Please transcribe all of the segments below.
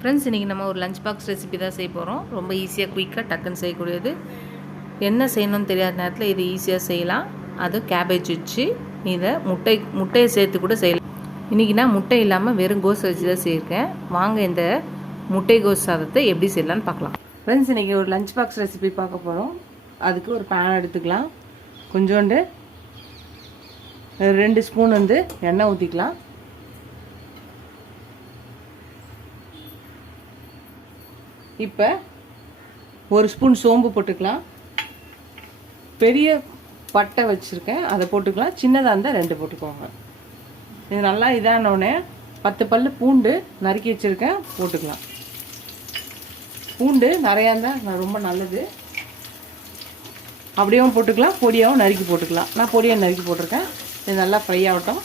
Friends, இன்றைக்கி நம்ம ஒரு லஞ்ச் பாக்ஸ் ரெசிபி தான் செய்ய போகிறோம். ரொம்ப ஈஸியாக குயிக்காக டக்குன்னு செய்யக்கூடியது. என்ன செய்யணும்னு தெரியாத நேரத்தில் இது ஈஸியாக செய்யலாம். அதுவும் கேபேஜ் வச்சு இதை முட்டையை சேர்த்து கூட செய்யலாம். இன்றைக்கி நான் முட்டை இல்லாமல் வெறும் கோஸ் வச்சு தான் செய்யிருக்கேன். வாங்க இந்த முட்டை கோஸ் சாதத்தை எப்படி செய்யலான்னு பார்க்கலாம். ஃப்ரெண்ட்ஸ், இன்றைக்கி ஒரு லஞ்ச் பாக்ஸ் ரெசிபி பார்க்க போகிறோம். அதுக்கு ஒரு பேன் எடுத்துக்கலாம். கொஞ்சோண்டு 2 ஸ்பூன் எண்ணெய் ஊற்றிக்கலாம். இப்போ 1 ஸ்பூன் சோம்பு போட்டுக்கலாம். பெரிய பட்டை வச்சுருக்கேன், அதை போட்டுக்கலாம். சின்னதாக இருந்தால் 2 போட்டுக்கோங்க. இது நல்லா இதானோடனே 10 பல் பூண்டு நறுக்கி வச்சுருக்கேன், போட்டுக்கலாம். பூண்டு நிறையா இருந்தால் ரொம்ப நல்லது. அப்படியும் போட்டுக்கலாம், பொடியாகவும் நறுக்கி போட்டுக்கலாம். நான் பொடியாக நறுக்கி போட்டிருக்கேன். இது நல்லா ஃப்ரை ஆகட்டும்.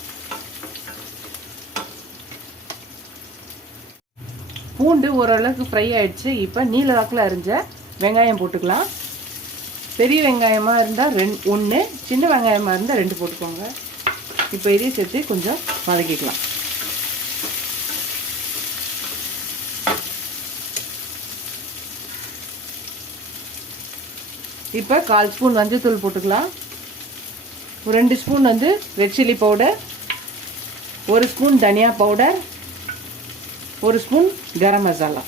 பூண்டு ஓரளவுக்கு ஃப்ரை ஆகிடுச்சு. இப்போ நீல வாக்கில் அரிஞ்ச வெங்காயம் போட்டுக்கலாம். பெரிய வெங்காயமாக இருந்தால் 1, சின்ன வெங்காயமாக இருந்தால் 2 போட்டுக்கோங்க. இப்போ இதையும் சேர்த்து கொஞ்சம் வதக்கிக்கலாம். இப்போ 1/4 ஸ்பூன் மஞ்சள்தூள் போட்டுக்கலாம். 2 spoon red chilli powder, 1 spoon தனியா பவுடர், 1 ஸ்பூன் கரம் மசாலா,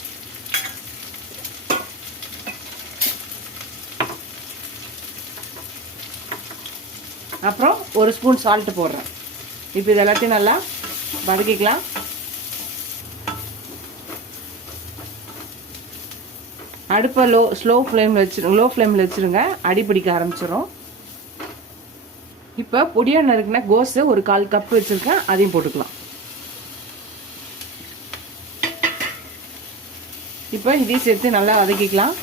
அப்புறம் 1 ஸ்பூன் சால்ட் போடுறேன். இப்போ இது எல்லாத்தையும் நல்லா வதக்கிக்கலாம். அடுப்பை லோ ஃப்ளேமில் வச்சுருங்க, அடிப்பிடிக்க ஆரம்பிச்சிடும். இப்போ பொடியாக நறுக்குனா கோஸு ஒரு 1/4 கப் வச்சுருக்கேன், அதையும் போட்டுக்கலாம். இப்போ இதையும் சேர்த்து நல்லா வதக்கிக்கலாம்.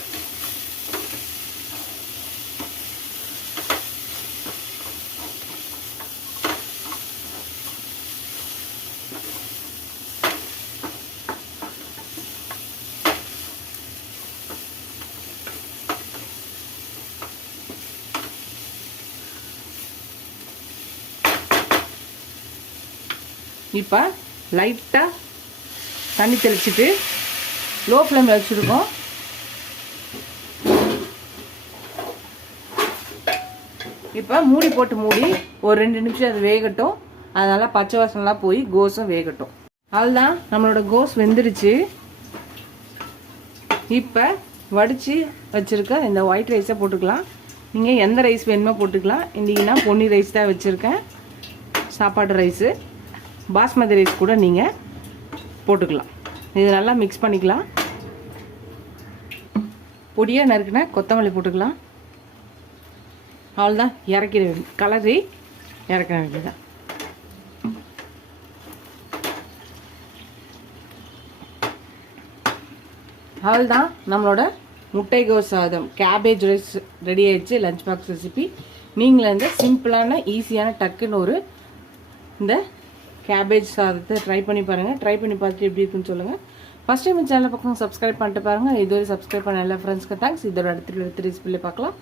இப்போ லைட்டாக தண்ணி தெளிச்சிட்டு லோ ஃப்ளேமில் வச்சுருக்கோம். இப்போ மூடி ஒரு 2 நிமிஷம் அது வேகட்டும். அதனால் பச்சை வாசனைலாம் போய் கோஸும் வேகட்டும். அதுதான் நம்மளோட கோஸ் வெந்துடுச்சு. இப்போ வடித்து வச்சுருக்க இந்த ஒயிட் ரைஸை போட்டுக்கலாம். நீங்கள் எந்த ரைஸ் வேணுமோ போட்டுக்கலாம். இன்றைக்கி நான் பொன்னி ரைஸ் தான் வச்சுருக்கேன், சாப்பாடு ரைஸு. பாஸ்மதி ரைஸ் கூட நீங்கள் போட்டுக்கலாம். இது நல்லா மிக்ஸ் பண்ணிக்கலாம். பொடியாக நறுக்குனா கொத்தமல்லி போட்டுக்கலாம். அவ்வளோதான், இறக்கிட வேண்டியது. கலரி இறக்க வேண்டியதுதான். அவ்வளோதான், நம்மளோட முட்டை கோஸ் சாதம் கேபேஜ் ரைஸ் ரெடி ஆயிடுச்சு. Lunch box recipe. நீங்களே சிம்பிளான ஈஸியான டக்குன்னு இந்த கேபேஜ் சாதத்தை ட்ரை பண்ணி பாருங்கள். ட்ரை பண்ணி பார்த்துட்டு எப்படி இருக்குன்னு சொல்லுங்கள். ஃபஸ்ட் டைம் சேனல் பக்கம் சப்ஸ்கிரைப் பண்ணிட்டு பாருங்கள். இதுவரை சப்ஸ்கிரைப் பண்ண எல்லா ஃப்ரெண்ட்ஸ்க்கு தேங்க்ஸ். இதோட அடுத்த ரெசிபியில் பார்க்கலாம்.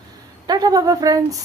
டாடா பாபா ஃப்ரெண்ட்ஸ்.